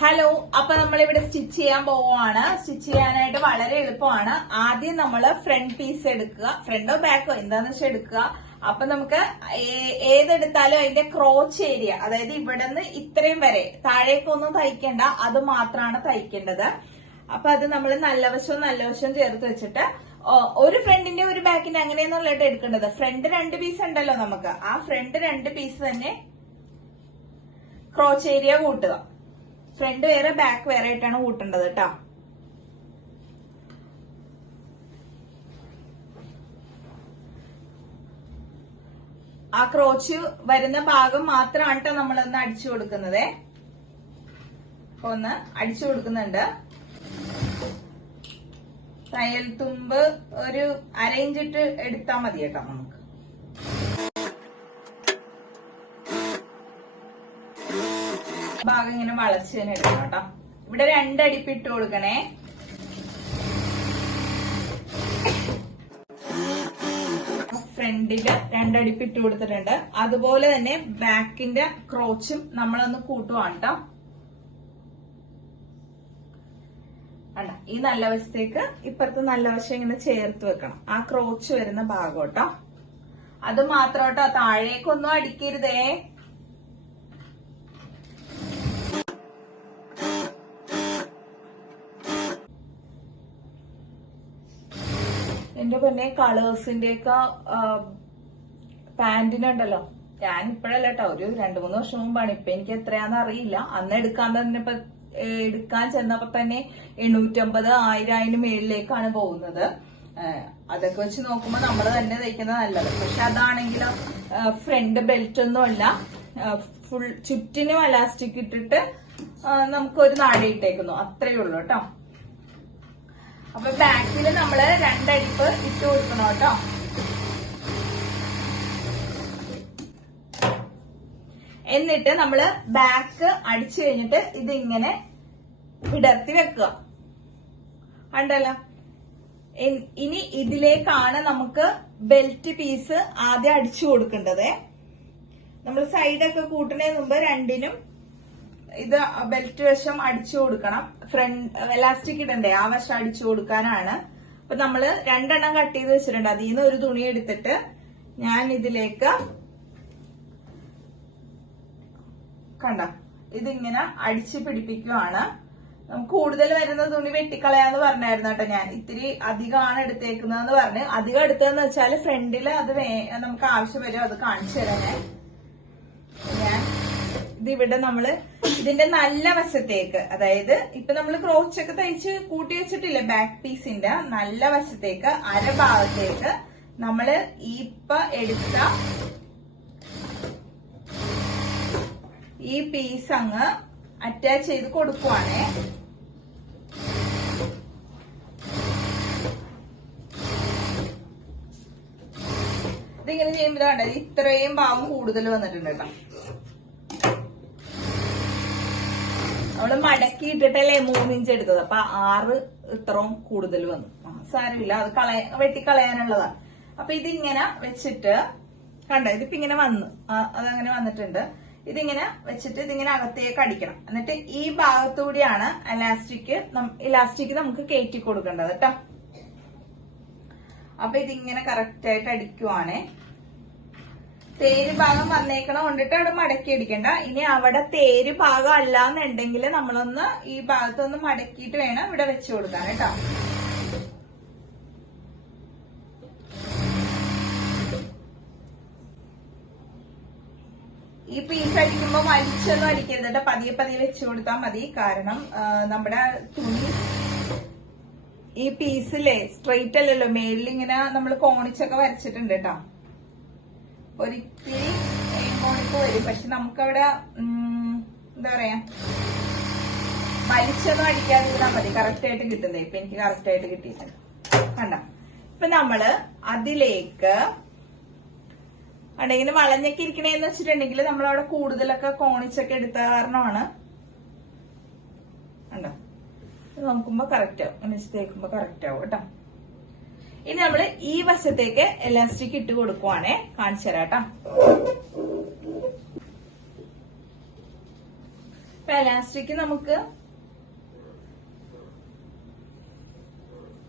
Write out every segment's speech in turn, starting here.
Hello, അപ്പൊ നമ്മളിവിടെ stitch ചെയ്യാൻ പോവാണ്. സ്റ്റിച്ച് ചെയ്യാനായിട്ട് വളരെ എളുപ്പമാണ്. ആദ്യം നമ്മള് ഫ്രണ്ട് പീസ് എടുക്കുക, ഫ്രണ്ടോ ബാക്കോ എന്താന്ന് വെച്ചാൽ എടുക്കുക. അപ്പൊ നമുക്ക് ഏതെടുത്താലും അതിന്റെ ക്രോച്ച് ഏരിയ, അതായത് ഇവിടെ നിന്ന് ഇത്രയും വരെ താഴേക്കൊന്നും തയ്ക്കേണ്ട, അത് മാത്രമാണ് തയ്ക്കേണ്ടത്. അപ്പൊ അത് നമ്മൾ നല്ല വശവും ചേർത്ത് വെച്ചിട്ട് ഒരു ഫ്രണ്ടിന്റെ ഒരു ബാക്കിന്റെ അങ്ങനെയൊന്നുള്ളത് എടുക്കേണ്ടത്. ഫ്രണ്ട് 2 പീസ് ഉണ്ടല്ലോ നമുക്ക്, ആ ഫ്രണ്ട് 2 പീസ് തന്നെ ക്രോച്ച് ഏരിയ കൂട്ടുക. ഫ്രണ്ട് വേറെ ബാക്ക് വേറെ ആയിട്ടാണ് കൂട്ടേണ്ടത് കേട്ടോ. ആ ക്രോച്ച് വരുന്ന ഭാഗം മാത്രമാണ് കേട്ടോ നമ്മളൊന്ന് അടിച്ചു കൊടുക്കുന്നത്. ഒന്ന് അടിച്ചു കൊടുക്കുന്നുണ്ട്. തയ്യൽ തുമ്പ് ഒരു 1/2 ഇഞ്ചിട്ട് എടുത്താൽ മതി കേട്ടോ നമുക്ക്. ഭാഗം ഇങ്ങനെ വളച്ച് തന്നെ എടുക്കണം കേട്ടോ. ഇവിടെ 2 അടിപ്പ് ഇട്ട് കൊടുക്കണേ. ഫ്രണ്ടില് 2 അടിപ്പ് ഇട്ട് കൊടുത്തിട്ടുണ്ട്. അതുപോലെ തന്നെ ബാക്കിന്റെ ക്രോച്ചും നമ്മളൊന്ന് കൂട്ടുവാണ് കേട്ടോ. അല്ല, ഈ നല്ല വശത്തേക്ക് ഇപ്പുറത്ത് നല്ല വശം ഇങ്ങനെ ചേർത്ത് വെക്കണം. ആ ക്രോച്ച് വരുന്ന ഭാഗം കേട്ടോ. അത് മാത്രം കേട്ടോ, താഴേക്കൊന്നും അടിക്കരുതേ. എന്റെ പിന്നെ കളേഴ്സിന്റെ ഒക്കെ പാന്റിനുണ്ടല്ലോ, ഞാൻ ഇപ്പഴല്ല കേട്ടോ, ഒരു 2-3 വർഷം മുമ്പാണ്. ഇപ്പൊ എനിക്ക് എത്രയാന്ന് അറിയില്ല. അന്ന് എടുക്കാൻ ചെന്നപ്പോ തന്നെ 850-1000 അതിന് മേളിലേക്കാണ് പോകുന്നത്. അതൊക്കെ വെച്ച് നോക്കുമ്പോ നമ്മൾ തന്നെ തയ്ക്കുന്നത് നല്ലത്. പക്ഷെ അതാണെങ്കിലോ ഫ്രണ്ട് ബെൽറ്റ് ഒന്നും അല്ല, ഫുൾ ചുറ്റിനും അലാസ്റ്റിക് ഇട്ടിട്ട് നമുക്കൊരു നാടി ഇട്ടേക്കുന്നു, അത്രയേ ഉള്ളൂ കേട്ടോ. അപ്പൊ ബാക്കിൽ നമ്മള് 2 അടിപ്പ് ഇട്ട് കൊടുക്കണം കേട്ടോ. എന്നിട്ട് നമ്മള് ബാക്ക് അടിച്ചു കഴിഞ്ഞിട്ട് ഇതിങ്ങനെ വിടർത്തി വെക്കുക. ഉണ്ടല്ലോ, ഇനി ഇതിലേക്കാണ് നമുക്ക് ബെൽറ്റ് പീസ് ആദ്യം അടിച്ചു കൊടുക്കേണ്ടത്. നമ്മൾ സൈഡൊക്കെ കൂട്ടുന്നതിന് മുമ്പ് രണ്ടിനും ഇത് ബെൽറ്റ് വശം അടിച്ചു കൊടുക്കണം. ഫ്രണ്ട് എലാസ്റ്റിക് ഇടണ്ടേ, ആ വശം അടിച്ചു കൊടുക്കാനാണ്. അപ്പൊ നമ്മള് 2 എണ്ണം കട്ട് ചെയ്ത് വെച്ചിട്ടുണ്ട്. അതിൽ നിന്ന് ഒരു തുണി എടുത്തിട്ട് ഞാൻ ഇതിലേക്ക് കണ്ട ഇതിങ്ങനെ അടിച്ച് പിടിപ്പിക്കുവാണ്. നമുക്ക് കൂടുതൽ വരുന്ന തുണി വെട്ടിക്കളയാന്ന് പറഞ്ഞായിരുന്നു കേട്ടോ. ഞാൻ ഇത്തിരി അധികമാണ് എടുത്തേക്കുന്നതെന്ന് പറഞ്ഞ്, അധികം എടുത്തതെന്ന് വെച്ചാൽ ഫ്രണ്ടില് അത് നമുക്ക് ആവശ്യം വരും. അത് കാണിച്ചു തരാനേ. ഞാൻ ഇതിവിടെ നമ്മള് ഇതിന്റെ നല്ല വശത്തേക്ക്, അതായത് ഇപ്പൊ നമ്മള് ക്രോച്ചൊക്കെ തയ്ച്ച് കൂട്ടി വെച്ചിട്ടില്ല, ബാക്ക് പീസിന്റെ നല്ല വശത്തേക്ക് അരഭാഗത്തേക്ക് നമ്മള് ഇപ്പൊ എടുത്ത ഈ പീസ് അങ്ങ് അറ്റാച്ച് ചെയ്ത് കൊടുക്കുവാണേ. ഇതിങ്ങനെ ചെയ്യുമ്പോഴാണ് ഇത്രയും ഭാഗം കൂടുതൽ വന്നിട്ടുണ്ട് കേട്ടോ. നമ്മള് മടക്കി ഇട്ടിട്ടല്ലേ 3 ഇഞ്ച് എടുത്തത്, അപ്പൊ 6 ഇത്രയും കൂടുതൽ വന്നു. സാരമില്ല, അത് വെട്ടിക്കളയാനുള്ളതാണ്. അപ്പൊ ഇതിങ്ങനെ വെച്ചിട്ട് കണ്ട, ഇതിപ്പോ ഇങ്ങനെ വന്നു, അതങ്ങനെ വന്നിട്ടുണ്ട്. ഇതിങ്ങനെ വെച്ചിട്ട് ഇതിങ്ങനെ അകത്തേക്ക് അടിക്കണം. എന്നിട്ട് ഈ ഭാഗത്തുകൂടിയാണ് ഇലാസ്റ്റിക് നമുക്ക് കയറ്റി കൊടുക്കേണ്ടത് കേട്ടോ. അപ്പൊ ഇതിങ്ങനെ കറക്റ്റ് ആയിട്ട് അടിക്കുവാണേ. തേര് ഭാഗം വന്നേക്കണം കൊണ്ടിട്ട് അവിടെ മടക്കി അടിക്കണ്ട. ഇനി അവിടെ തേര് ഭാഗം അല്ലാന്നുണ്ടെങ്കിൽ നമ്മളൊന്ന് ഈ ഭാഗത്തൊന്ന് മടക്കിയിട്ട് വേണം ഇവിടെ വെച്ചു കൊടുക്കാൻ കേട്ടോ. ഈ പീസ് അടിക്കുമ്പോ വലിച്ചൊന്നും അടിക്കരുത് കേട്ടോ, പതിയെ പതിയെ വെച്ചു കൊടുത്താൽ മതി. കാരണം നമ്മുടെ തുണി ഈ പീസിലെ സ്ട്രെയിറ്റ് അല്ലല്ലോ, മേളിലിങ്ങനെ നമ്മൾ കോണിച്ചൊക്കെ വരച്ചിട്ടുണ്ട് കേട്ടോ. ഒരിക്കലും കോണിക്ക് വരും, പക്ഷെ നമുക്കവിടെ എന്താ പറയാ, വലിച്ചൊന്നും അടിക്കാതിരുന്നാൽ മതി. കറക്റ്റ് ആയിട്ട് കിട്ടുന്നത്. ഇപ്പൊ എനിക്ക് കറക്റ്റ് ആയിട്ട് കിട്ടിയിട്ടുണ്ട് കണ്ട. ഇപ്പൊ നമ്മള് അതിലേക്ക് ഇങ്ങനെ വളഞ്ഞൊക്കെ ഇരിക്കണേന്ന് വെച്ചിട്ടുണ്ടെങ്കിൽ നമ്മളവിടെ കൂടുതലൊക്കെ കോണിച്ചൊക്കെ എടുത്ത കാരണമാണ്. കണ്ടോ, നോക്കുമ്പോ കറക്റ്റ് ആവും, അങ്ങനെ തേക്കുമ്പോ കറക്റ്റ് ആവും കേട്ടോ. ഇനി നമ്മള് ഈ വശത്തേക്ക് എലാസ്റ്റിക് ഇട്ട് കൊടുക്കുവാണേ, കാണിച്ചു തരാം കേട്ടോ. ഇപ്പൊ എലാസ്റ്റിക് നമുക്ക്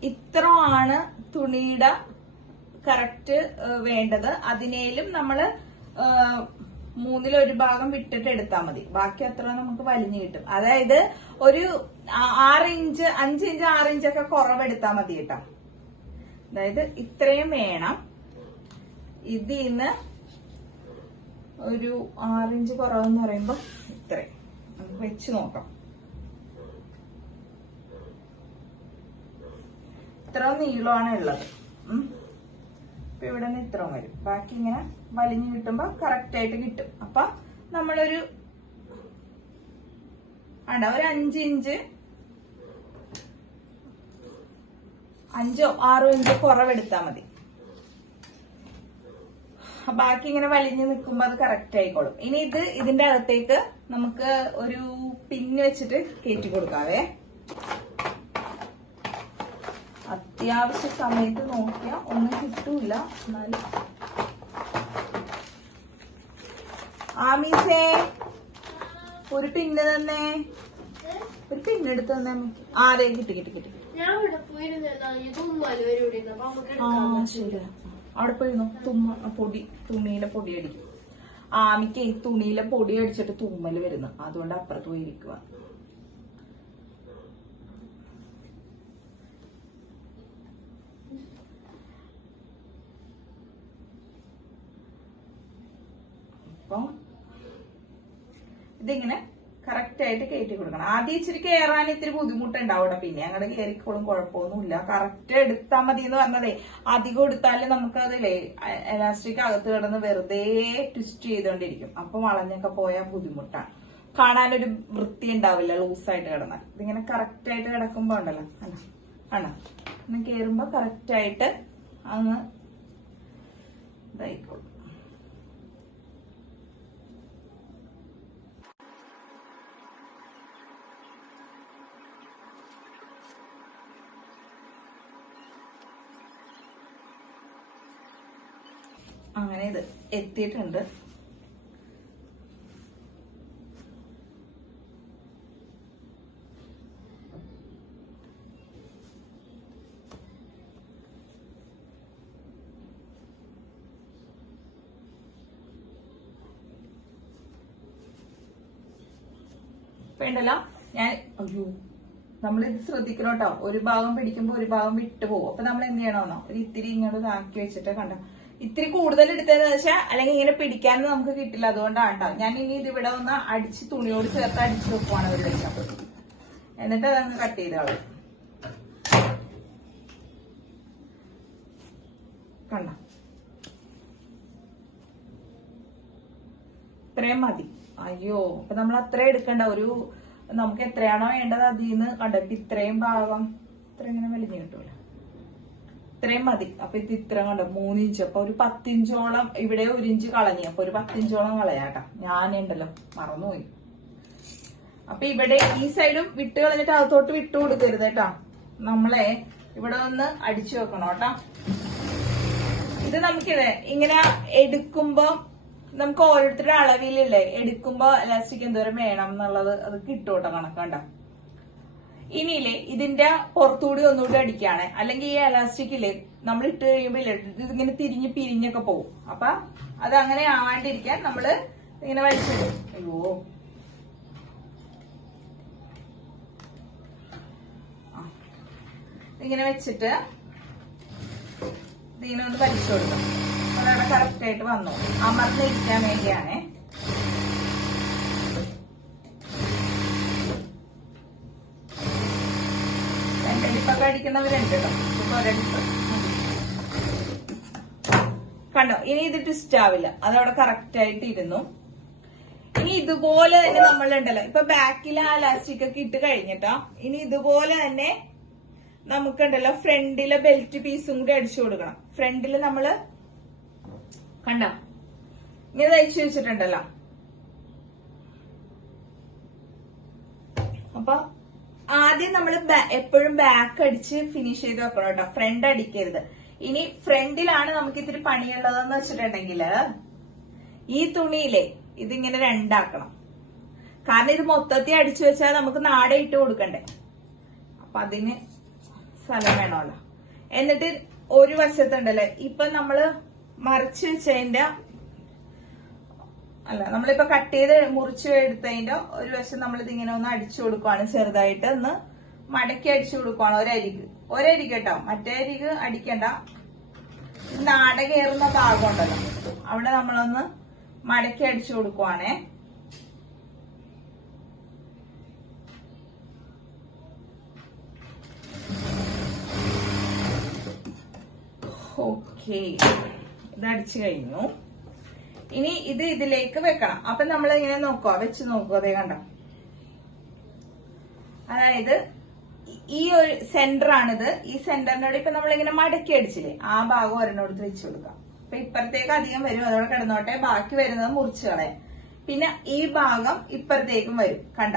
ഇത്ര ആണ് തുണിയുടെ കറക്റ്റ് വേണ്ടത്. അതിനേലും നമ്മള് 1/3 ഭാഗം വിട്ടിട്ട് എടുത്താൽ മതി. ബാക്കി അത്ര നമുക്ക് വലിഞ്ഞു കിട്ടും. അതായത് ഒരു 6 ഇഞ്ച് 5 ഇഞ്ച് 6 ഇഞ്ചൊക്കെ കുറവെടുത്താൽ മതി കേട്ടോ. അതായത് ഇത്രയും വേണം. ഇതിന്ന് ഒരു 6 ഇഞ്ച് കുറവെന്ന് പറയുമ്പോ ഇത്രയും നമുക്ക് വെച്ച് നോക്കാം. ഇത്ര നീളമാണ് ഉള്ളത്. ഇപ്പൊ ഇവിടെ നിന്ന് ഇത്ര വരും. ബാക്കി ഇങ്ങനെ വലിഞ്ഞു കിട്ടുമ്പോ കറക്റ്റ് ആയിട്ട് കിട്ടും. അപ്പൊ നമ്മളൊരു ഒരു 5 ഇഞ്ച് 5 6 ഇഞ്ച് കുറവെടുത്താ മതി. ബാക്കി ഇങ്ങനെ വലിഞ്ഞു നിൽക്കുമ്പോ അത് കറക്റ്റ് ആയിക്കോളും. ഇനി ഇതിന്റെ അകത്തേക്ക് നമുക്ക് ഒരു പിന്ന് വെച്ചിട്ട് കയറ്റി കൊടുക്കാവേ. അത്യാവശ്യ സമയത്ത് നോക്കിയാ ഒന്നും കിട്ടൂല. എന്നാലും ആമീസേ ഒരു പിന്ന് തന്നെ, ഒരു പിന്നെടുത്ത് തന്നെ. അതെ കിട്ടി കിട്ടി കിട്ടി. ശരി, അവിടെ പോയിരുന്നു. തുണിയിലെ പൊടി അടിക്കും. ആമിക്ക് ഈ തുണിയിലെ പൊടി അടിച്ചിട്ട് തുമ്മല് വരുന്നു. അതുകൊണ്ട് അപ്പുറത്ത് പോയിരിക്കുക. അപ്പം ഇതിങ്ങനെ കറക്റ്റ് ആയിട്ട് കയറ്റി കൊടുക്കണം. ആദ്യം ഇച്ചിരി കയറാൻ ഇത്തിരി ബുദ്ധിമുട്ടുണ്ടാവും. പിന്നെ അങ്ങോട്ട് കയറിക്കോളും, കുഴപ്പമൊന്നുമില്ല. കറക്റ്റ് എടുത്താൽ മതി എന്ന് പറഞ്ഞതേ. അധികം എടുത്താല് നമുക്ക് അതില്ലേ എലാസ്റ്റിക് അകത്ത് കിടന്ന് വെറുതെ ട്വിസ്റ്റ് ചെയ്തോണ്ടിരിക്കും. അപ്പൊ വളഞ്ഞൊക്കെ പോയാൽ ബുദ്ധിമുട്ടാണ്. കാണാനൊരു വൃത്തി ഉണ്ടാവില്ല ലൂസായിട്ട് കിടന്നാൽ. ഇതിങ്ങനെ കറക്റ്റ് ആയിട്ട് കിടക്കുമ്പോ ഉണ്ടല്ലോ ആണോ ഇന്ന് കയറുമ്പോ കറക്റ്റ് ആയിട്ട് അങ്ങ് ഇതായിക്കോളും. അങ്ങനെ ഇത് എത്തിയിട്ടുണ്ട്. വേണ്ടല്ലോ. നമ്മളിത് ശ്രദ്ധിക്കണം കേട്ടോ. ഒരു ഭാഗം പിടിക്കുമ്പോ ഒരു ഭാഗം വിട്ടു പോകും. അപ്പൊ നമ്മൾ എന്ത് ചെയ്യണമെന്നോ, ഒരു ഇത്തിരി ഇങ്ങോട്ട് ആക്കി വെച്ചിട്ട് കണ്ടോ. ഇത്തിരി കൂടുതൽ എടുത്തതെന്ന് വെച്ചാൽ അല്ലെങ്കിൽ ഇങ്ങനെ പിടിക്കാനൊന്നും നമുക്ക് കിട്ടില്ല. അതുകൊണ്ടാണ് കേട്ടോ. ഞാൻ ഇനി ഇത് ഇവിടെ ഒന്ന് അടിച്ച് തുണിയോട് ചേർത്ത് അടിച്ചു വെക്കുവാണ് ഒരു വെച്ചപ്പോൾ. എന്നിട്ട് അതങ്ങ് കട്ട് ചെയ്ത് കളയും. കണ്ടോ, ഇത്രയും മതി. അയ്യോ, അപ്പൊ നമ്മൾ അത്രയും എടുക്കണ്ട. നമുക്ക് എത്രയാണോ വേണ്ടത് അതിന്ന് കണ്ടപ്പോ ഇത്രയും ഭാഗം ഇത്ര ഇങ്ങനെ വലിഞ്ഞു കിട്ടൂല. ഇത്രയും മതി. അപ്പൊ ഇത് ഇത്രയും കണ്ടോ 3 ഇഞ്ച്. അപ്പൊ ഒരു 10 ഇഞ്ചോളം ഇവിടെ 1 ഇഞ്ച് കളഞ്ഞു. അപ്പൊ ഒരു 10 ഇഞ്ചോളം കളയാട്ടാ. ഞാനുണ്ടല്ലോ മറന്നുപോയി. അപ്പൊ ഇവിടെ ഈ സൈഡും വിട്ട് കളഞ്ഞിട്ട് അകത്തോട്ട് വിട്ടു കൊടുക്കരുത് കേട്ടാ. നമ്മളെ ഇവിടെ ഒന്ന് അടിച്ചു വെക്കണം കേട്ടാ. ഇത് നമുക്കിത് ഇങ്ങനെ എടുക്കുമ്പോ നമുക്ക് ഓരോരുത്തരുടെ അളവിലല്ലേ എടുക്കുമ്പോ എലാസ്റ്റിക് എന്തോരം വേണം എന്നുള്ളത് അത് കിട്ടും കേട്ടോ, കണക്കണ്ട. ഇനിയില്ലേ ഇതിന്റെ പുറത്തുകൂടി ഒന്നുകൂടി അടിക്കാണ്. അല്ലെങ്കിൽ ഈ എലാസ്റ്റിക്കില്ലേ നമ്മൾ ഇട്ട് കഴിയുമ്പോ ഇതിങ്ങനെ തിരിഞ്ഞ് പിരിഞ്ഞൊക്കെ പോകും. അപ്പൊ അത് അങ്ങനെ ആവാണ്ടിരിക്കാൻ നമ്മള് ഇങ്ങനെ വലിച്ചിടും. അയ്യോ, ഇങ്ങനെ വെച്ചിട്ട് ഇതിങ്ങനെ ഒന്ന് വലിച്ചു കൊടുക്കും. അതവിടെ കറക്റ്റ് ആയിട്ട് വന്നു. അമർന്നിരിക്കാൻ വേണ്ടിയാണേ. രണ്ടടിപ്പൊക്കെ അടിക്കുന്നവരുണ്ട് കേട്ടോ. ഇപ്പൊ ഒരടിപ്പ് കണ്ടോ. ഇനി ഇത് ട്വിസ്റ്റ് ആവില്ല. അതവിടെ കറക്റ്റ് ആയിട്ട് ഇരുന്നു. ഇനി ഇതുപോലെ തന്നെ നമ്മളുണ്ടല്ലോ ഇപ്പൊ ബാക്കിൽ ആ ഇലാസ്റ്റിക് ഒക്കെ ഇട്ട് കഴിഞ്ഞിട്ടാ. ഇനി ഇതുപോലെ തന്നെ നമുക്കുണ്ടല്ലോ ഫ്രണ്ടിലെ ബെൽറ്റ് പീസും കൂടി അടിച്ചു കൊടുക്കണം. ഫ്രണ്ടില് നമ്മള് കണ്ടോ ഇങ്ങനെ തയ്ച്ചു വെച്ചിട്ടുണ്ടല്ലോ. അപ്പൊ ആദ്യം നമ്മൾ എപ്പോഴും ബാക്ക് അടിച്ച് ഫിനിഷ് ചെയ്ത് വെക്കണം കേട്ടോ. ഫ്രണ്ട് അടിക്കരുത്. ഇനി ഫ്രണ്ടിലാണ് നമുക്ക് ഇത്തിരി പണിയുള്ളതെന്ന് വെച്ചിട്ടുണ്ടെങ്കില് ഈ തുണിയിലെ ഇതിങ്ങനെ രണ്ടാക്കണം. കാരണം ഇത് മൊത്തത്തിൽ അടിച്ചു വെച്ചാൽ നമുക്ക് നാട ഇട്ട് കൊടുക്കണ്ടേ, അപ്പൊ അതിന് സ്ഥലം വേണമല്ലോ. എന്നിട്ട് ഒരു വശത്തുണ്ടല്ലേ ഇപ്പൊ നമ്മള് മറിച്ച് വെച്ചതിന്റെ അല്ല, നമ്മളിപ്പോ കട്ട് ചെയ്ത് മുറിച്ച് എടുത്തതിന്റെ ഒരു വശം നമ്മളിത് ഇങ്ങനെ ഒന്ന് അടിച്ചു കൊടുക്കുവാണ്, ചെറുതായിട്ട് ഒന്ന് മടക്കി അടിച്ചു കൊടുക്കുവാണ് ഒരരിക്ക് കേട്ടോ, മറ്റേ അരിക്ക് അടിക്കണ്ട. നാട കയറുന്ന ഭാഗം ഉണ്ടല്ലോ അവിടെ നമ്മളൊന്ന് മടക്കി അടിച്ചു കൊടുക്കുവാണേ. ഓക്കെ, ഇത് അടിച്ചു കഴിഞ്ഞു. ഇനി ഇത് ഇതിലേക്ക് വെക്കണം. അപ്പൊ നമ്മൾ ഇങ്ങനെ നോക്കുക, വെച്ച് നോക്കുക, അതേ കണ്ടോ. അതായത് ഈ ഒരു സെന്റർ ആണിത്. ഈ സെന്ററിനോട് ഇപ്പൊ നമ്മളിങ്ങനെ മടക്കി അടിച്ചില്ലേ, ആ ഭാഗം ഒരെണ്ണോടത്ത് വെച്ച് കൊടുക്കാം. അപ്പൊ ഇപ്പുറത്തേക്ക് അധികം വരും, അതോടെ കിടന്നോട്ടെ. ബാക്കി വരുന്നത് മുറിച്ച് കളയാം. പിന്നെ ഈ ഭാഗം ഇപ്പുറത്തേക്കും വരും, കണ്ട.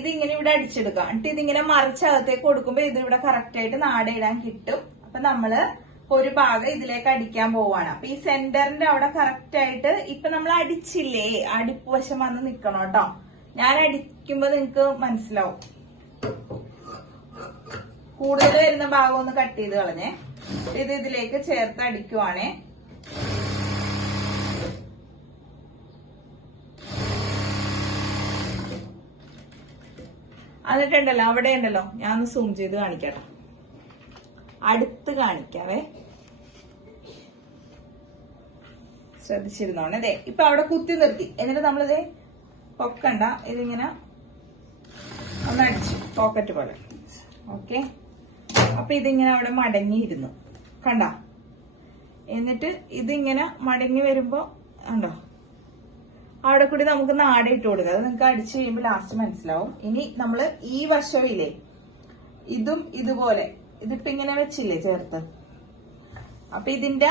ഇതിങ്ങനെ ഇവിടെ അടിച്ചെടുക്കാം. എന്നിട്ട് ഇതിങ്ങനെ മറിച്ചകത്തേക്ക് കൊടുക്കുമ്പോ ഇത് ഇവിടെ കറക്റ്റ് ആയിട്ട് നാടയിടാൻ കിട്ടും. അപ്പൊ നമ്മള് ഒരു ഭാഗം ഇതിലേക്ക് അടിക്കാൻ പോവാണ്. അപ്പൊ ഈ സെന്ററിന്റെ അവിടെ കറക്റ്റ് ആയിട്ട് ഇപ്പൊ നമ്മൾ അടിച്ചില്ലേ, അടിപ്പ് വശം വന്ന് നിക്കണം കേട്ടോ. ഞാൻ അടിക്കുമ്പോ നിങ്ങക്ക് മനസ്സിലാവും. കൂടുതൽ വരുന്ന ഭാഗം ഒന്ന് കട്ട് ചെയ്ത് കളഞ്ഞേ. ഇത് ഇതിലേക്ക് ചേർത്ത് അടിക്കുവാണേ. എന്നിട്ടുണ്ടല്ലോ അവിടെ ഉണ്ടല്ലോ, ഞാൻ ഒന്ന് സൂം ചെയ്ത് കാണിക്കട്ടെ, അടുത്ത് കാണിക്കാവേ, ശ്രദ്ധിച്ചിരുന്നോണേ. അതെ, ഇപ്പൊ അവിടെ കുത്തി നിർത്തി. എന്നിട്ട് നമ്മളിത് പൊക്കണ്ട, ഇതിങ്ങനെ ഒന്ന് അടിച്ചു പോക്കറ്റ് പോലെ. ഓക്കെ, അപ്പൊ ഇതിങ്ങനെ അവിടെ മടങ്ങിയിരുന്നു, കണ്ട. എന്നിട്ട് ഇതിങ്ങനെ മടങ്ങി വരുമ്പോ കണ്ടോ, അവിടെ കൂടി നമുക്ക് നാട ഇട്ട് കൊടുക്കുക. അത് നിങ്ങൾക്ക് അടിച്ചു കഴിയുമ്പോൾ ലാസ്റ്റ് മനസ്സിലാവും. ഇനി നമ്മള് ഈ വശമില്ലേ, ഇതും ഇതുപോലെ ഇതിപ്പോ ഇങ്ങനെ വെച്ചില്ലേ ചേർത്ത്. അപ്പൊ ഇതിന്റെ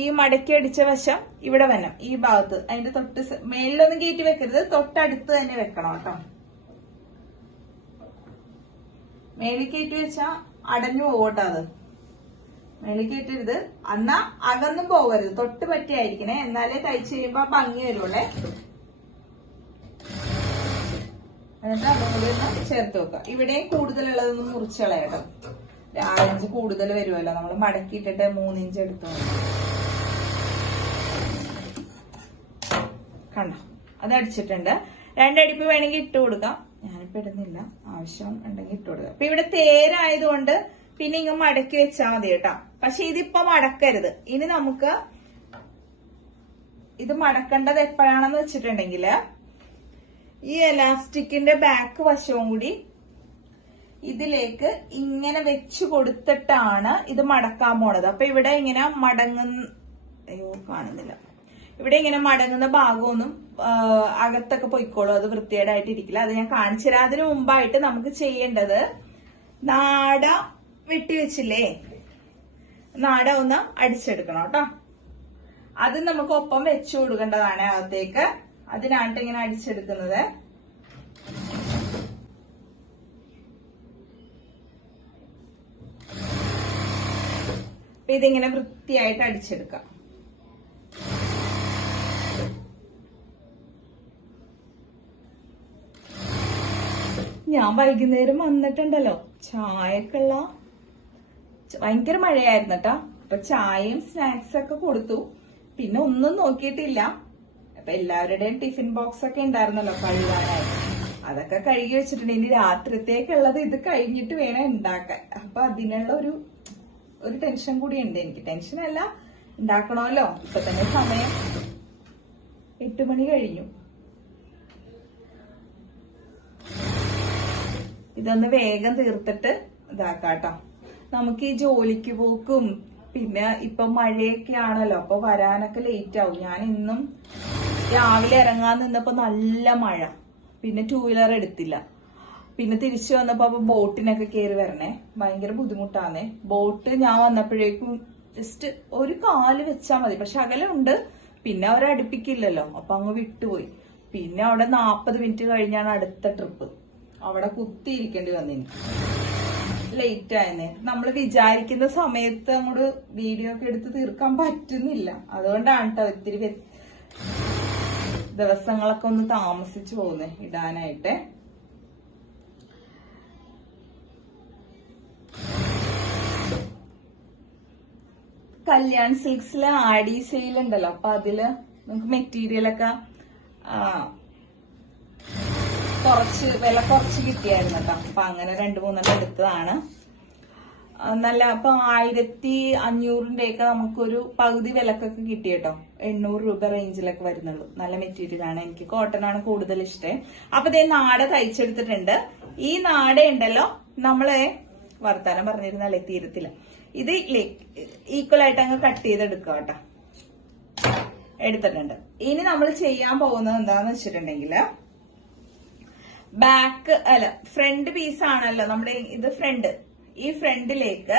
ഈ മടക്കി അടിച്ച വശം ഇവിടെ വരണം, ഈ ഭാഗത്ത്. അതിന്റെ തൊട്ട് മേലിലൊന്നും കയറ്റി വെക്കരുത്, തൊട്ടടുത്ത് തന്നെ വെക്കണം കേട്ടോ. മേലിൽ കയറ്റി വെച്ചാ അടഞ്ഞു പോകട്ടോ. അത് മേലിൽ കയറ്റരുത്, എന്നാ അകന്നും പോകരുത്, തൊട്ട് പറ്റിയായിരിക്കണേ. എന്നാലേ തയ്ച്ചു കഴിയുമ്പോ ഭംഗി വരുള്ളേ. എന്നിട്ട് അതും കൂടി ഒന്ന് ചേർത്ത് വെക്കുക. ഇവിടെയും കൂടുതലുള്ളതൊന്നും മുറിച്ച് കളയട്ടോ. 6 ഇഞ്ച് കൂടുതൽ വരുമല്ലോ, നമ്മൾ മടക്കിയിട്ടിട്ട് 3 ഇഞ്ച് എടുത്തു. കണ്ടോ, അത് അടിച്ചിട്ടുണ്ട്. 2 അടിപ്പ് വേണമെങ്കിൽ ഇട്ട് കൊടുക്കാം, ഞാനിപ്പോ ഇടുന്നില്ല, ആവശ്യം ഉണ്ടെങ്കിൽ ഇട്ട് കൊടുക്കാം. അപ്പൊ ഇവിടെ തേരായതുകൊണ്ട് പിന്നെ ഇങ്ങ് മടക്കി വെച്ചാൽ മതി കേട്ടോ. പക്ഷെ ഇതിപ്പോ മടക്കരുത്. ഇനി നമുക്ക് ഇത് മടക്കേണ്ടത് എപ്പോഴാണെന്ന് വെച്ചിട്ടുണ്ടെങ്കിൽ ഈ എലാസ്റ്റിക്കിന്റെ ബാക്ക് വശവും കൂടി ഇതിലേക്ക് ഇങ്ങനെ വെച്ചു കൊടുത്തിട്ടാണ് ഇത് മടക്കാൻ പോണത്. അപ്പൊ ഇവിടെ ഇങ്ങനെ കാണുന്നില്ല, ഇവിടെ ഇങ്ങനെ മടങ്ങുന്ന ഭാഗമൊന്നും അകത്തൊക്കെ പൊയ്ക്കോളൂ, അത് വൃത്തികേടായിട്ടിരിക്കില്ല. അത് ഞാൻ കാണിച്ചു തരാം. അതിനു മുമ്പായിട്ട് നമുക്ക് ചെയ്യേണ്ടത്, നാട വെട്ടിവെച്ചില്ലേ, നാട ഒന്ന് അടിച്ചെടുക്കണം കേട്ടോ. അത് നമുക്ക് ഒപ്പം വെച്ചു കൊടുക്കേണ്ടതാണ് അകത്തേക്ക്. അതിനായിട്ട് ഇങ്ങനെ അടിച്ചെടുക്കുന്നത്. ഇതിങ്ങനെ വൃത്തിയായിട്ട് അടിച്ചെടുക്കാം. ഞാൻ വൈകുന്നേരം വന്നിട്ടുണ്ടല്ലോ, ചായക്കുള്ള ഭയങ്കര മഴയായിരുന്നു കേട്ടോ. അപ്പൊ ചായയും സ്നാക്സ് ഒക്കെ കൊടുത്തു. പിന്നെ ഒന്നും നോക്കിയിട്ടില്ല. അപ്പൊ എല്ലാവരുടെയും ടിഫിൻ ബോക്സ് ഒക്കെ ഉണ്ടായിരുന്നല്ലോ കഴുകാനായിട്ട്, അതൊക്കെ കഴുകി വെച്ചിട്ടുണ്ട്. ഇനി രാത്രിത്തേക്കുള്ളത് ഇത് കഴിഞ്ഞിട്ട് വേണം ഉണ്ടാക്കാൻ. അപ്പൊ അതിനുള്ള ഒരു ടെൻഷൻ കൂടി ഉണ്ട് എനിക്ക്. ടെൻഷനല്ല, ഉണ്ടാക്കണമല്ലോ. ഇപ്പൊ തന്നെ സമയം 8 മണി കഴിഞ്ഞു. ഇതൊന്ന് വേഗം തീർത്തിട്ട് ഇതാക്കാട്ടോ. നമുക്ക് ഈ ജോലിക്ക് പോക്കും പിന്നെ ഇപ്പൊ മഴയൊക്കെ ആണല്ലോ, അപ്പൊ വരാനൊക്കെ ലേറ്റ് ആവും. ഞാൻ ഇന്നും രാവിലെ ഇറങ്ങാൻ നിന്നപ്പോ നല്ല മഴ, പിന്നെ 2 വീലർ എടുത്തില്ല. പിന്നെ തിരിച്ചു വന്നപ്പോ അപ്പൊ ബോട്ടിനൊക്കെ കയറി വരണേ, ഭയങ്കര ബുദ്ധിമുട്ടാന്നേ. ബോട്ട് ഞാൻ വന്നപ്പോഴേക്കും ജസ്റ്റ് ഒരു കാല് വെച്ചാ മതി, പക്ഷെ അകലുണ്ട്. പിന്നെ അവരെ അടുപ്പിക്കില്ലല്ലോ, അപ്പൊ അങ്ങ് വിട്ടുപോയി. പിന്നെ അവിടെ 40 മിനിറ്റ് കഴിഞ്ഞാണ് അടുത്ത ട്രിപ്പ്. അവിടെ കുത്തിയിരിക്കേണ്ടി വന്നിനി, ലേറ്റ് ആയെന്നേ. നമ്മൾ വിചാരിക്കുന്ന സമയത്ത് അങ്ങോട്ട് വീഡിയോ ഒക്കെ എടുത്ത് തീർക്കാൻ പറ്റുന്നില്ല. അതുകൊണ്ടാണ് കേട്ടോ ഇത്തിരി ദിവസങ്ങളൊക്കെ ഒന്ന് താമസിച്ചു പോകുന്നേ ഇടാനായിട്ട്. കല്യാൺ സിൽക്സില് ആഡി സെയിൽ ഉണ്ടല്ലോ, അപ്പൊ അതില് നമുക്ക് മെറ്റീരിയലൊക്കെ വില കുറച്ച് കിട്ടിയായിരുന്നു കേട്ടോ. അപ്പൊ അങ്ങനെ 2-3 എടുത്തതാണ്. നല്ല അപ്പൊ 1500-ന്റെ നമുക്കൊരു പകുതി വിലക്കൊക്കെ കിട്ടി കേട്ടോ. 800 രൂപ റേഞ്ചിലൊക്കെ വരുന്നുള്ളൂ. നല്ല മെറ്റീരിയൽ ആണ്. എനിക്ക് കോട്ടൺ ആണ് കൂടുതൽ ഇഷ്ടം. അപ്പൊ ഇതേ നാട തയ്ച്ചെടുത്തിട്ടുണ്ട്. ഈ നാട ഉണ്ടല്ലോ, നമ്മളെ വർത്താനം പറഞ്ഞിരുന്നല്ലേ തീരത്തില്ല. ഇത് ഈക്വൽ ആയിട്ട് അങ്ങ് കട്ട് ചെയ്തെടുക്കുക കേട്ടോ. എടുത്തിട്ടുണ്ട്. ഇനി നമ്മൾ ചെയ്യാൻ പോകുന്നത് എന്താന്ന് വെച്ചിട്ടുണ്ടെങ്കിൽ, ഫ്രണ്ട് പീസ് ആണല്ലോ നമ്മുടെ ഇത് ഫ്രണ്ട്. ഈ ഫ്രണ്ടിലേക്ക്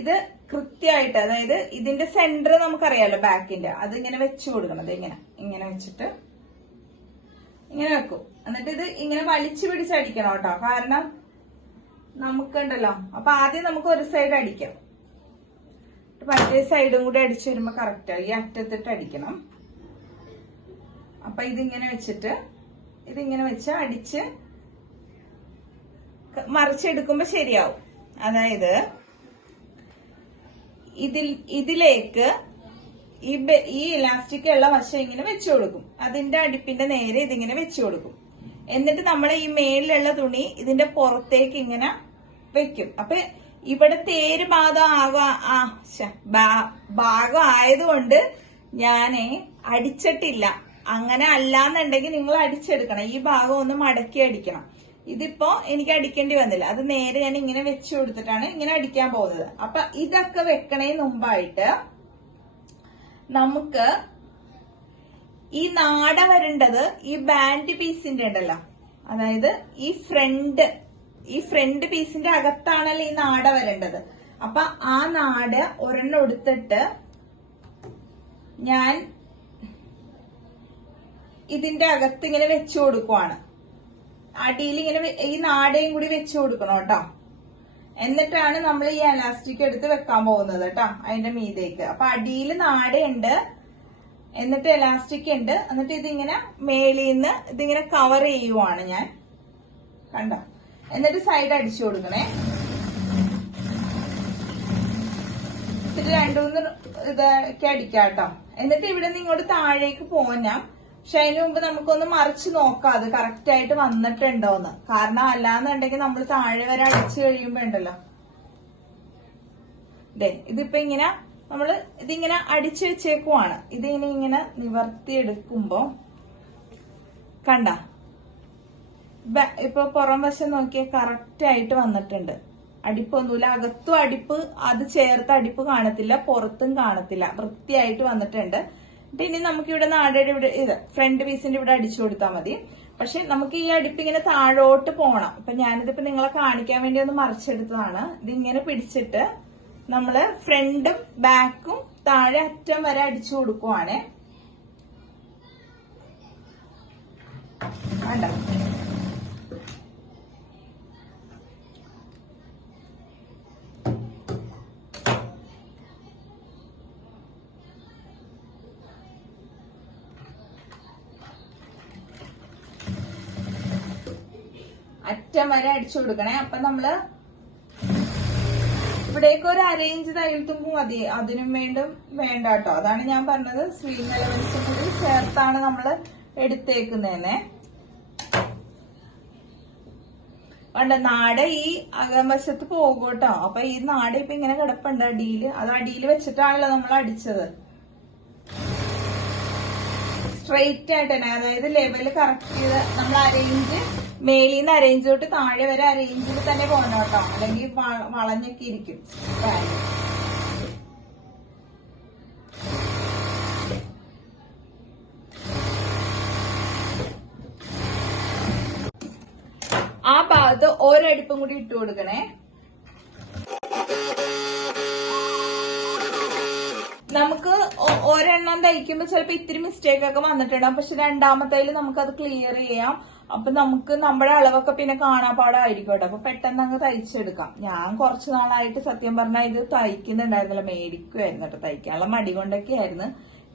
ഇത് കൃത്യമായിട്ട്, അതായത് ഇതിന്റെ സെന്റർ നമുക്കറിയാലോ ബാക്കിന്റെ, അതിങ്ങനെ വെച്ചു കൊടുക്കണം. അത് ഇങ്ങനെ വെച്ചിട്ട് ഇങ്ങനെ വെക്കും. എന്നിട്ട് ഇത് ഇങ്ങനെ വലിച്ചു പിടിച്ചടിക്കണം കേട്ടോ. കാരണം നമുക്കുണ്ടല്ലോ, അപ്പൊ ആദ്യം നമുക്ക് ഒരു സൈഡ് അടിക്കാം, മറ്റേ സൈഡും കൂടി അടിച്ചു വരുമ്പോ കറക്റ്റ് ഈ അറ്റത്തിട്ട് അടിക്കണം. അപ്പൊ ഇതിങ്ങനെ വെച്ചിട്ട് ഇതിങ്ങനെ വെച്ച് അടിച്ച് മറിച്ചെടുക്കുമ്പോ ശരിയാവും. അതായത് ഇതിലേക്ക് ഈ ഇലാസ്റ്റിക് ഉള്ള വശം ഇങ്ങനെ വെച്ചു കൊടുക്കും. അതിന്റെ അടിപ്പിന്റെ നേരെ ഇതിങ്ങനെ വെച്ചു കൊടുക്കും. എന്നിട്ട് നമ്മൾ ഈ മേലിലുള്ള തുണി ഇതിന്റെ പുറത്തേക്ക് ഇങ്ങനെ വെക്കും. അപ്പൊ ഇവിടെ തേര് ഭാഗം ആയതുകൊണ്ട് ഞാന് അടിച്ചിട്ടില്ല. അങ്ങനെ അല്ലാന്നുണ്ടെങ്കിൽ നിങ്ങൾ അടിച്ചെടുക്കണം. ഈ ഭാഗം ഒന്ന് മടക്കി അടിക്കണം. ഇതിപ്പോ എനിക്ക് അടിക്കേണ്ടി വന്നില്ല. അത് നേരെ ഞാൻ ഇങ്ങനെ വെച്ചു കൊടുത്തിട്ടാണ് ഇങ്ങനെ അടിക്കാൻ പോകുന്നത്. അപ്പൊ ഇതൊക്കെ വെക്കണേന് മുമ്പായിട്ട് നമുക്ക് ഈ നാട വരേണ്ടത് ഈ ബാൻഡ് പീസിന്റെ ഉണ്ടല്ലോ, അതായത് ഈ ഫ്രണ്ട് പീസിന്റെ അകത്താണല്ലോ ഈ നാട വരേണ്ടത്. അപ്പൊ ആ നാട ഒരെണ്ണം എടുത്തിട്ട് ഞാൻ ഇതിന്റെ അകത്ത് ഇങ്ങനെ വെച്ചു കൊടുക്കുവാണ്. അടിയിൽ ഇങ്ങനെ ഈ നാടയും കൂടി വെച്ചു കൊടുക്കണം കേട്ടോ. എന്നിട്ടാണ് നമ്മൾ ഈ എലാസ്റ്റിക് എടുത്ത് വെക്കാൻ പോകുന്നത് കേട്ടോ അതിന്റെ മീതേക്ക്. അപ്പൊ അടിയിൽ നാടയുണ്ട്, എന്നിട്ട് എലാസ്റ്റിക് ഉണ്ട്, എന്നിട്ട് ഇതിങ്ങനെ മേളിന്ന് ഇതിങ്ങനെ കവർ ചെയ്യുവാണ് ഞാൻ. കണ്ടോ? എന്നിട്ട് സൈഡ് അടിച്ചു കൊടുക്കണേ. ഇത് 2-3 ഇതൊക്കെ അടിക്കാം കേട്ടോ. എന്നിട്ട് ഇവിടെ നിന്ന് ഇങ്ങോട്ട് താഴേക്ക് പോന്നാം. പക്ഷെ അതിന് മുമ്പ് നമുക്കൊന്ന് മറിച്ച് നോക്കാം അത് കറക്റ്റ് ആയിട്ട് വന്നിട്ടുണ്ടോന്ന്. കാരണം അല്ലാന്നുണ്ടെങ്കിൽ നമ്മൾ താഴെ വരെ അടിച്ചു കഴിയുമ്പോ ഉണ്ടല്ലോ, ഇതിപ്പോ ഇങ്ങനെ നമ്മള് ഇതിങ്ങനെ അടിച്ചു വെച്ചേക്കുവാണ്. ഇതിങ്ങനെ ഇങ്ങനെ നിവർത്തിയെടുക്കുമ്പോ കണ്ട ഇപ്പൊ പുറം വശം നോക്കിയാൽ കറക്റ്റ് ആയിട്ട് വന്നിട്ടുണ്ട്. അടിപ്പൊന്നുമില്ല. അകത്തും അടിപ്പ്, അത് ചേർത്ത് അടിപ്പ് കാണത്തില്ല, പുറത്തും കാണത്തില്ല. വൃത്തിയായിട്ട് വന്നിട്ടുണ്ട്. ഇനി നമുക്ക് ഇവിടെ നാടയുടെ ഇവിടെ ഫ്രണ്ട് പീസിന്റെ ഇവിടെ അടിച്ചു കൊടുത്താൽ മതി. പക്ഷെ നമുക്ക് ഈ അടിപ്പ് ഇങ്ങനെ താഴോട്ട് പോണം. അപ്പൊ ഞാനിതിപ്പോ നിങ്ങളെ കാണിക്കാൻ വേണ്ടി ഒന്ന് മറിച്ചെടുത്തതാണ്. ഇതിങ്ങനെ പിടിച്ചിട്ട് നമ്മള് ഫ്രണ്ടും ബാക്കും താഴെ അറ്റം വരെ അടിച്ചു കൊടുക്കുവാണ്. വേണ്ട അറ്റം വരെ അടിച്ചു കൊടുക്കണേ. അപ്പൊ നമ്മള് ഇവിടേക്ക് ഒരു അരയിഞ്ച് തയ്യൽ തുമ്പ് മതി. അതിനും വേണ്ട കേട്ടോ. അതാണ് ഞാൻ പറഞ്ഞത്, സ്ലീവ് എലവൻസും കൂടി ചേർത്താണ് നമ്മള് എടുത്തേക്കുന്നതന്നെ. വേണ്ട നാട ഈ അകംവശത്ത് പോകും കേട്ടോ. അപ്പൊ ഈ നാട ഇപ്പൊ ഇങ്ങനെ കിടപ്പുണ്ട് അടിയില്. അത് അടിയിൽ വെച്ചിട്ടാണല്ലോ നമ്മൾ അടിച്ചത്. സ്ട്രെയിറ്റ് ആയിട്ട് തന്നെ, അതായത് ലെവല് കറക്റ്റ് ചെയ്ത് നമ്മൾ അരയിഞ്ച് മേലിന്ന് അരയിഞ്ച് തൊട്ട് താഴെ വരെ അരയിഞ്ചിൽ തന്നെ പോകണം കേട്ടോ. അല്ലെങ്കിൽ വളഞ്ഞൊക്കെ ഇരിക്കും. ആ ഭാഗത്ത് ഒരടുപ്പും കൂടി ഇട്ട് കൊടുക്കണേ. നമുക്ക് ഒരെണ്ണം തയ്ക്കുമ്പോ ചിലപ്പോ ഇത്തിരി മിസ്റ്റേക്ക് ഒക്കെ വന്നിട്ടുണ്ടാവും. പക്ഷെ രണ്ടാമത്തേല് നമുക്ക് അത് ക്ലിയർ ചെയ്യാം. അപ്പൊ നമുക്ക് നമ്മുടെ അളവൊക്കെ പിന്നെ കാണാപ്പാടായിരിക്കും കേട്ടോ. അപ്പൊ പെട്ടെന്ന് അങ്ങ് തയ്ച്ചെടുക്കാം. ഞാൻ കുറച്ചു നാളായിട്ട് സത്യം പറഞ്ഞാൽ ഇത് തയ്ക്കുന്നുണ്ടായിരുന്നില്ല, മേടിക്കുമായിരുന്നു കേട്ടോ. തയ്ക്കാനുള്ള മടി കൊണ്ടൊക്കെ ആയിരുന്നു.